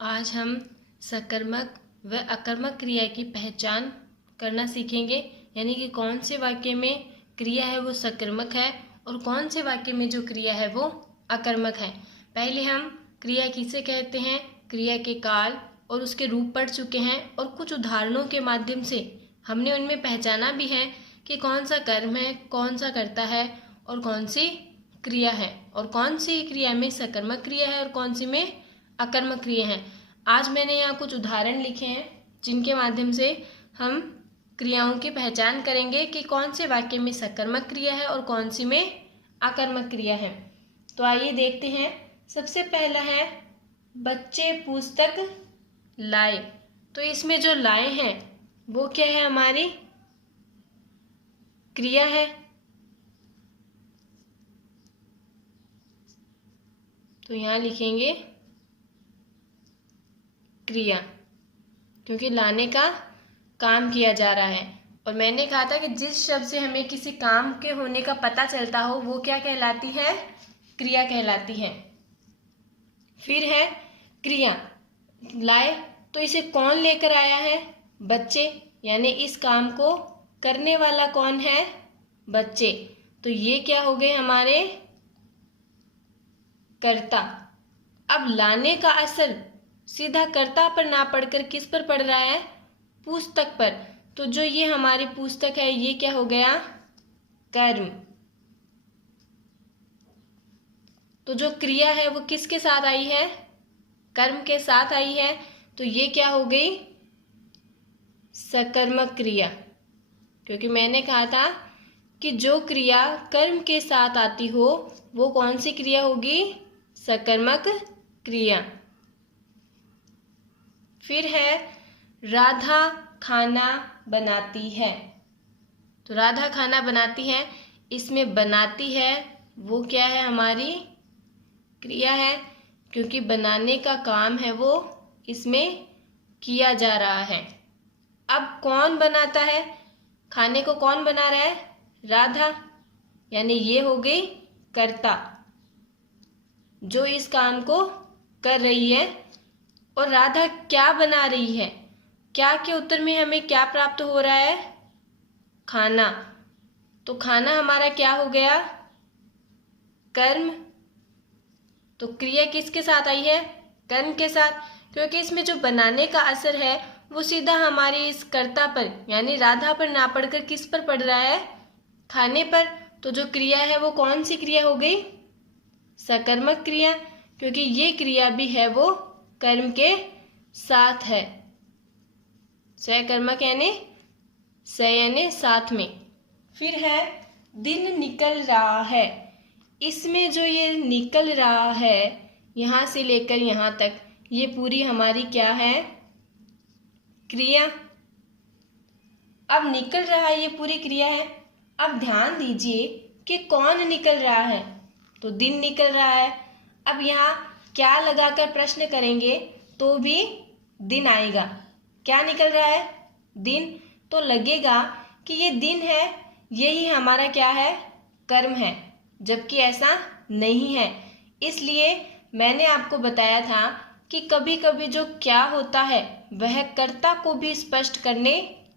आज हम सकर्मक व अकर्मक क्रिया की पहचान करना सीखेंगे, यानी कि कौन से वाक्य में क्रिया है वो सकर्मक है और कौन से वाक्य में जो क्रिया है वो अकर्मक है। पहले हम क्रिया किसे कहते हैं, क्रिया के काल और उसके रूप पढ़ चुके हैं और कुछ उदाहरणों के माध्यम से हमने उनमें पहचाना भी है कि कौन सा कर्म है, कौन सा कर्ता है और कौन सी क्रिया है, और कौन सी क्रिया में सकर्मक क्रिया है और कौन सी में अकर्मक क्रिया है। आज मैंने यहाँ कुछ उदाहरण लिखे हैं जिनके माध्यम से हम क्रियाओं की पहचान करेंगे कि कौन से वाक्य में सकर्मक क्रिया है और कौन सी में अकर्मक क्रिया है। तो आइए देखते हैं। सबसे पहला है बच्चे पुस्तक लाए। तो इसमें जो लाए हैं वो क्या है, हमारी क्रिया है। तो यहाँ लिखेंगे क्रिया, क्योंकि लाने का काम किया जा रहा है। और मैंने कहा था कि जिस शब्द से हमें किसी काम के होने का पता चलता हो वो क्या कहलाती है, क्रिया कहलाती है। फिर है क्रिया लाए, तो इसे कौन लेकर आया है, बच्चे, यानी इस काम को करने वाला कौन है, बच्चे। तो ये क्या हो गए हमारे कर्ता। अब लाने का असर सीधा कर्ता पर ना पढ़कर किस पर पड़ रहा है, पुस्तक पर। तो जो ये हमारी पुस्तक है ये क्या हो गया, कर्म। तो जो क्रिया है वो किसके साथ आई है, कर्म के साथ आई है। तो ये क्या हो गई, सकर्मक क्रिया। क्योंकि मैंने कहा था कि जो क्रिया कर्म के साथ आती हो वो कौन सी क्रिया होगी, सकर्मक क्रिया। फिर है राधा खाना बनाती है। तो राधा खाना बनाती है, इसमें बनाती है वो क्या है, हमारी क्रिया है, क्योंकि बनाने का काम है वो इसमें किया जा रहा है। अब कौन बनाता है, खाने को कौन बना रहा है, राधा, यानी ये हो गई कर्ता जो इस काम को कर रही है। और राधा क्या बना रही है, क्या के उत्तर में हमें क्या प्राप्त हो रहा है, खाना। तो खाना हमारा क्या हो गया, कर्म। तो क्रिया किसके साथ आई है, कर्म के साथ, क्योंकि इसमें जो बनाने का असर है वो सीधा हमारी इस कर्ता पर यानी राधा पर ना पड़कर किस पर पड़ रहा है, खाने पर। तो जो क्रिया है वो कौन सी क्रिया हो गई, सकर्मक क्रिया, क्योंकि ये क्रिया भी है वो कर्म के साथ है। सकर्मक यानी साथ में। फिर है दिन निकल रहा है। इसमें जो ये निकल रहा है यहाँ से लेकर यहाँ तक, ये पूरी हमारी क्या है, क्रिया। अब निकल रहा है ये पूरी क्रिया है। अब ध्यान दीजिए कि कौन निकल रहा है, तो दिन निकल रहा है। अब यहाँ क्या लगाकर प्रश्न करेंगे तो भी दिन आएगा। क्या निकल रहा है, दिन। तो लगेगा कि ये दिन है, यही हमारा क्या है, कर्म है, जबकि ऐसा नहीं है। इसलिए मैंने आपको बताया था कि कभी कभी जो क्या होता है वह कर्ता को भी स्पष्ट करने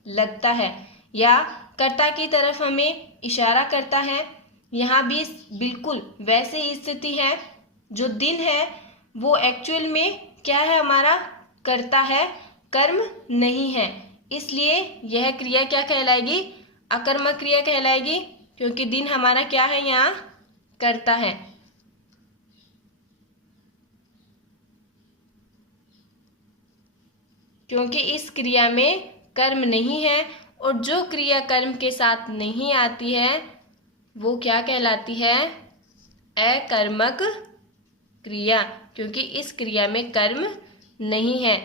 लगता है या कर्ता की तरफ हमें इशारा करता है। यहाँ भी बिल्कुल वैसे ही स्थिति है। जो दिन है वो एक्चुअल में क्या है, हमारा कर्ता है, कर्म नहीं है। इसलिए यह क्रिया क्या कहलाएगी, अकर्मक क्रिया कहलाएगी, क्योंकि दिन हमारा क्या है, यहाँ कर्ता है। क्योंकि इस क्रिया में कर्म नहीं है, और जो क्रिया कर्म के साथ नहीं आती है वो क्या कहलाती है, अकर्मक क्रिया, क्योंकि इस क्रिया में कर्म नहीं है।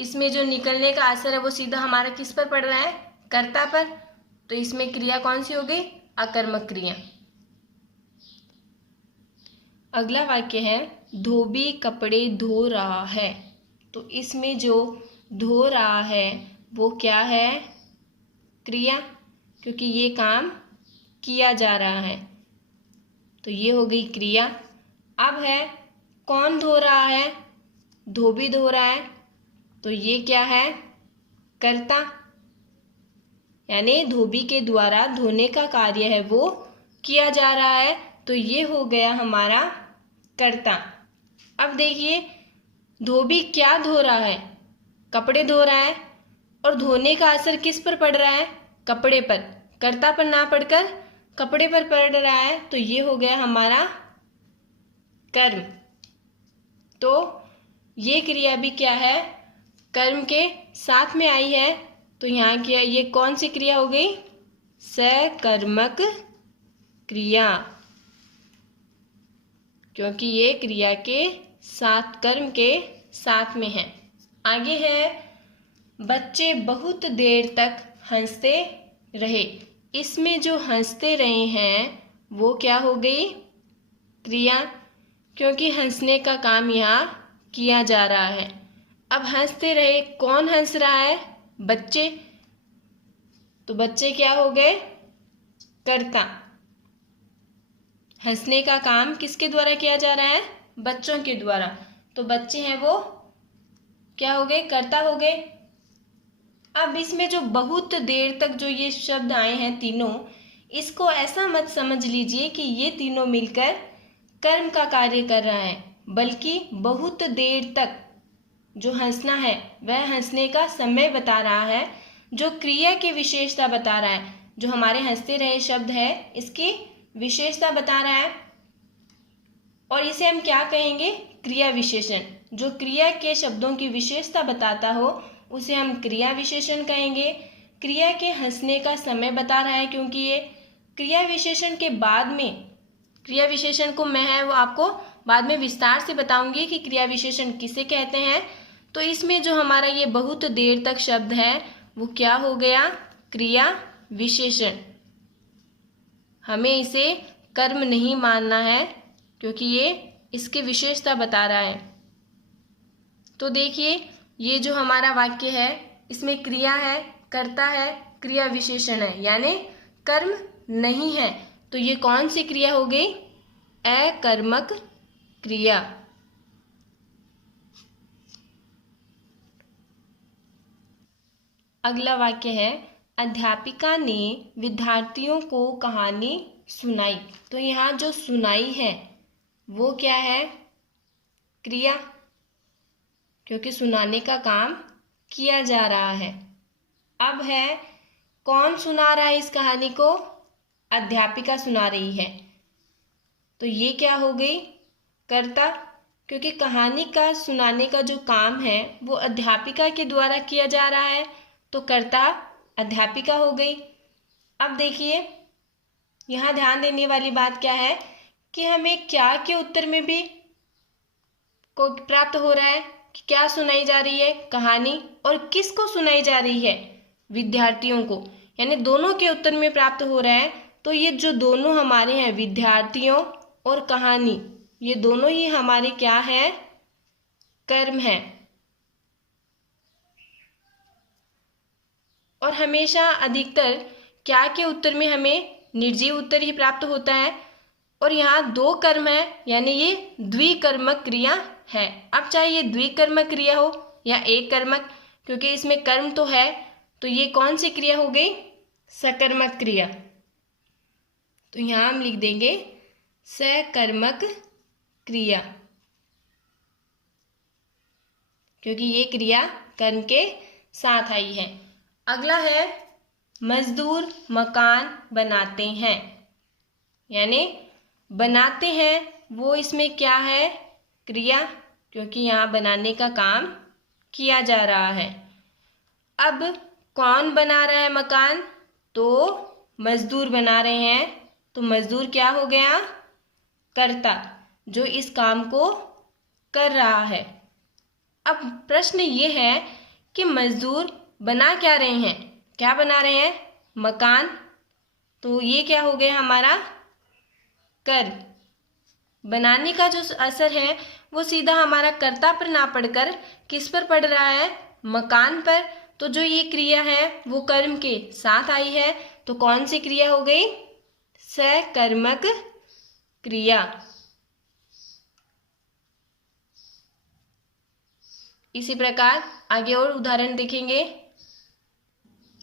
इसमें जो निकलने का असर है वो सीधा हमारा किस पर पड़ रहा है, कर्ता पर। तो इसमें क्रिया कौन सी हो गई, अकर्मक क्रिया। अगला वाक्य है धोबी कपड़े धो रहा है। तो इसमें जो धो रहा है वो क्या है, क्रिया, क्योंकि ये काम किया जा रहा है। तो ये हो गई क्रिया। अब है कौन धो रहा है? धोबी धो रहा है। तो ये क्या है? कर्ता, यानी धोबी के द्वारा धोने का कार्य है वो किया जा रहा है, तो ये हो गया हमारा कर्ता। अब देखिए, धोबी क्या धो रहा है? कपड़े धो रहा है, और धोने का असर किस पर पड़ रहा है? कपड़े पर, कर्ता पर ना पड़कर कपड़े पर पड़ रहा है, तो ये हो गया हमारा कर्म। तो ये क्रिया भी क्या है? कर्म के साथ में आई है। तो यहाँ क्या, ये कौन सी क्रिया हो गई? सकर्मक क्रिया, क्योंकि ये क्रिया के साथ, कर्म के साथ में है। आगे है, बच्चे बहुत देर तक हंसते रहे। इसमें जो हंसते रहे हैं वो क्या हो गई? क्रिया, क्योंकि हंसने का काम यहाँ किया जा रहा है। अब हंसते रहे, कौन हंस रहा है? बच्चे। तो बच्चे क्या हो गए? कर्ता। हंसने का काम किसके द्वारा किया जा रहा है? बच्चों के द्वारा। तो बच्चे हैं वो क्या हो गए? कर्ता हो गए। अब इसमें जो बहुत देर तक जो ये शब्द आए हैं तीनों, इसको ऐसा मत समझ लीजिए कि ये तीनों मिलकर कर्म का कार्य कर रहा है, बल्कि बहुत देर तक जो हंसना है वह हंसने का समय बता रहा है, जो क्रिया की विशेषता बता रहा है। जो हमारे हंसते रहे शब्द है इसकी विशेषता बता रहा है, और इसे हम क्या कहेंगे? क्रिया विशेषण। जो क्रिया के शब्दों की विशेषता बताता हो उसे हम क्रिया विशेषण कहेंगे। क्रिया के हंसने का समय बता रहा है, क्योंकि ये क्रिया विशेषण के बाद में, क्रिया विशेषण को मैं है वो आपको बाद में विस्तार से बताऊंगी कि क्रिया विशेषण किसे कहते हैं। तो इसमें जो हमारा ये बहुत देर तक शब्द है वो क्या हो गया? क्रिया विशेषण। हमें इसे कर्म नहीं मानना है, क्योंकि ये इसकी विशेषता बता रहा है। तो देखिए, ये जो हमारा वाक्य है इसमें क्रिया है, कर्ता है, क्रिया विशेषण है, यानी कर्म नहीं है। तो ये कौन सी क्रिया हो गई? अकर्मक क्रिया। अगला वाक्य है, अध्यापिका ने विद्यार्थियों को कहानी सुनाई। तो यहाँ जो सुनाई है वो क्या है? क्रिया, क्योंकि सुनाने का काम किया जा रहा है। अब है, कौन सुना रहा है इस कहानी को? अध्यापिका सुना रही है। तो ये क्या हो गई? कर्ता, क्योंकि कहानी का सुनाने का जो काम है वो अध्यापिका के द्वारा किया जा रहा है, तो कर्ता अध्यापिका हो गई। अब देखिए, यहाँ ध्यान देने वाली बात क्या है कि हमें क्या के उत्तर में भी को प्राप्त हो रहा है कि क्या सुनाई जा रही है? कहानी। और किसको सुनाई जा रही है? विद्यार्थियों को, यानी दोनों के उत्तर में प्राप्त हो रहा है। तो ये जो दोनों हमारे हैं, विद्यार्थियों और कहानी, ये दोनों ही हमारे क्या है? कर्म है। और हमेशा अधिकतर क्या के उत्तर में हमें निर्जीव उत्तर ही प्राप्त होता है, और यहाँ दो कर्म है, यानी ये द्विकर्मक क्रिया है। अब चाहे ये द्विकर्मक क्रिया हो या एक कर्मक, क्योंकि इसमें कर्म तो है, तो ये कौन सी क्रिया हो गई? सकर्मक क्रिया। तो यहाँ हम लिख देंगे सकर्मक क्रिया, क्योंकि ये क्रिया कर्म के साथ आई है। अगला है, मजदूर मकान बनाते हैं, यानी बनाते हैं वो इसमें क्या है? क्रिया, क्योंकि यहाँ बनाने का काम किया जा रहा है। अब कौन बना रहा है मकान? तो मजदूर बना रहे हैं। तो मजदूर क्या हो गया? कर्ता, जो इस काम को कर रहा है। अब प्रश्न ये है कि मजदूर बना क्या रहे हैं? क्या बना रहे हैं? मकान। तो ये क्या हो गया हमारा? कर्म। बनाने का जो असर है वो सीधा हमारा कर्ता पर ना पड़कर किस पर पड़ रहा है? मकान पर। तो जो ये क्रिया है वो कर्म के साथ आई है, तो कौन सी क्रिया हो गई? सकर्मक क्रिया। इसी प्रकार आगे और उदाहरण देखेंगे।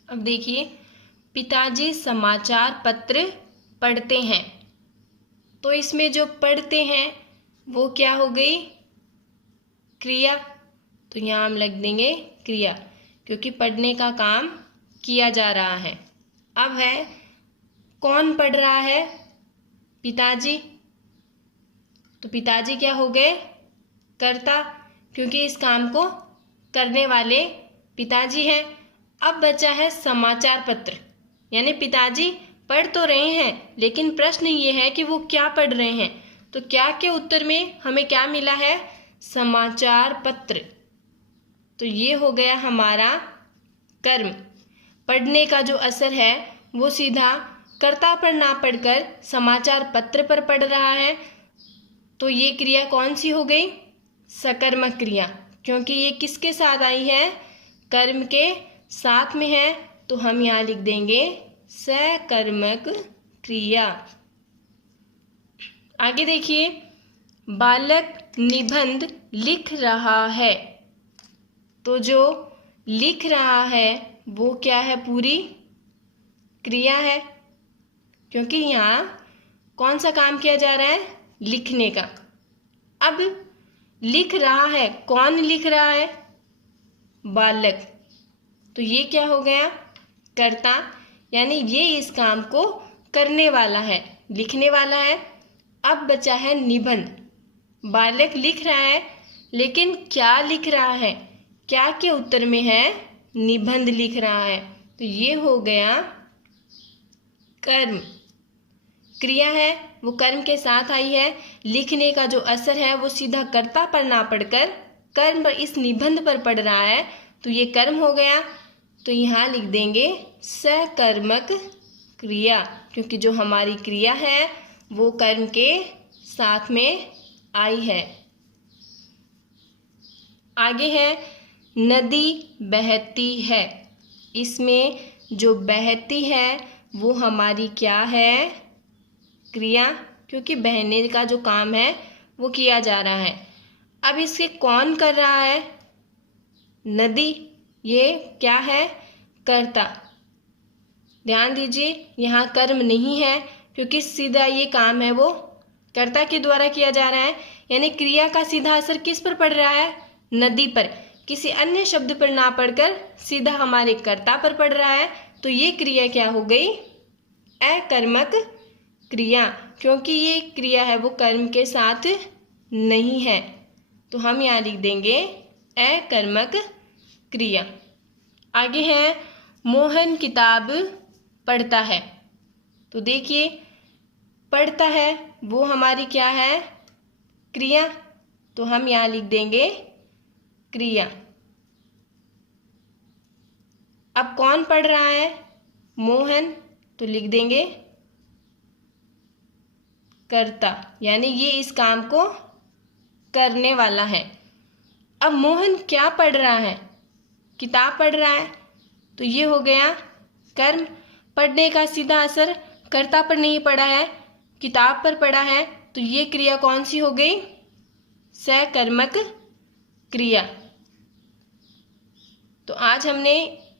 अब देखिए, पिताजी समाचार पत्र पढ़ते हैं। तो इसमें जो पढ़ते हैं वो क्या हो गई? क्रिया। तो यहाँ हम लिख देंगे क्रिया, क्योंकि पढ़ने का काम किया जा रहा है। अब है, कौन पढ़ रहा है? पिताजी। तो पिताजी क्या हो गए? कर्ता, क्योंकि इस काम को करने वाले पिताजी हैं। अब बचा है समाचार पत्र, यानी पिताजी पढ़ तो रहे हैं, लेकिन प्रश्न ये है कि वो क्या पढ़ रहे हैं। तो क्या के उत्तर में हमें क्या मिला है? समाचार पत्र। तो ये हो गया हमारा कर्म। पढ़ने का जो असर है वो सीधा कर्ता पर ना पढ़कर समाचार पत्र पर पढ़ रहा है। तो ये क्रिया कौन सी हो गई? सकर्मक क्रिया, क्योंकि ये किसके साथ आई है? कर्म के साथ में है। तो हम यहाँ लिख देंगे सकर्मक क्रिया। आगे देखिए, बालक निबंध लिख रहा है। तो जो लिख रहा है वो क्या है? पूरी क्रिया है, क्योंकि यहाँ कौन सा काम किया जा रहा है? लिखने का। अब लिख रहा है, कौन लिख रहा है? बालक। तो ये क्या हो गया? कर्ता, यानी ये इस काम को करने वाला है, लिखने वाला है। अब बचा है निबंध। बालक लिख रहा है, लेकिन क्या लिख रहा है? क्या के उत्तर में है? निबंध लिख रहा है। तो ये हो गया कर्म। क्रिया है वो कर्म के साथ आई है। लिखने का जो असर है वो सीधा कर्ता पर ना पढ़कर कर्म पर, इस निबंध पर पड़ रहा है। तो ये कर्म हो गया। तो यहाँ लिख देंगे सकर्मक क्रिया, क्योंकि जो हमारी क्रिया है वो कर्म के साथ में आई है। आगे है, नदी बहती है। इसमें जो बहती है वो हमारी क्या है? क्रिया, क्योंकि बहने का जो काम है वो किया जा रहा है। अब इसे कौन कर रहा है? नदी। ये क्या है? कर्ता। ध्यान दीजिए, यहाँ कर्म नहीं है, क्योंकि सीधा ये काम है वो कर्ता के द्वारा किया जा रहा है। यानी क्रिया का सीधा असर किस पर पड़ रहा है? नदी पर, किसी अन्य शब्द पर ना पड़कर सीधा हमारे कर्ता पर पड़ रहा है। तो ये क्रिया क्या हो गई? अकर्मक क्रिया, क्योंकि ये क्रिया है वो कर्म के साथ नहीं है। तो हम यहाँ लिख देंगे अकर्मक क्रिया। आगे है, मोहन किताब पढ़ता है। तो देखिए, पढ़ता है वो हमारी क्या है? क्रिया। तो हम यहाँ लिख देंगे क्रिया। अब कौन पढ़ रहा है? मोहन। तो लिख देंगे कर्ता, यानी ये इस काम को करने वाला है। अब मोहन क्या पढ़ रहा है? किताब पढ़ रहा है। तो ये हो गया कर्म। पढ़ने का सीधा असर कर्ता पर नहीं पड़ा है, किताब पर पड़ा है। तो ये क्रिया कौन सी हो गई? सकर्मक क्रिया। तो आज हमने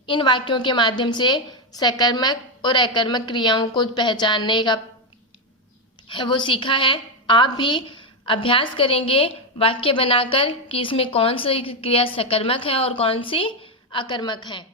इन वाक्यों के माध्यम से सकर्मक और अकर्मक क्रियाओं को पहचानने का है वो सीखा है। आप भी अभ्यास करेंगे वाक्य बनाकर कि इसमें कौन सी क्रिया सकर्मक है और कौन सी अकर्मक है।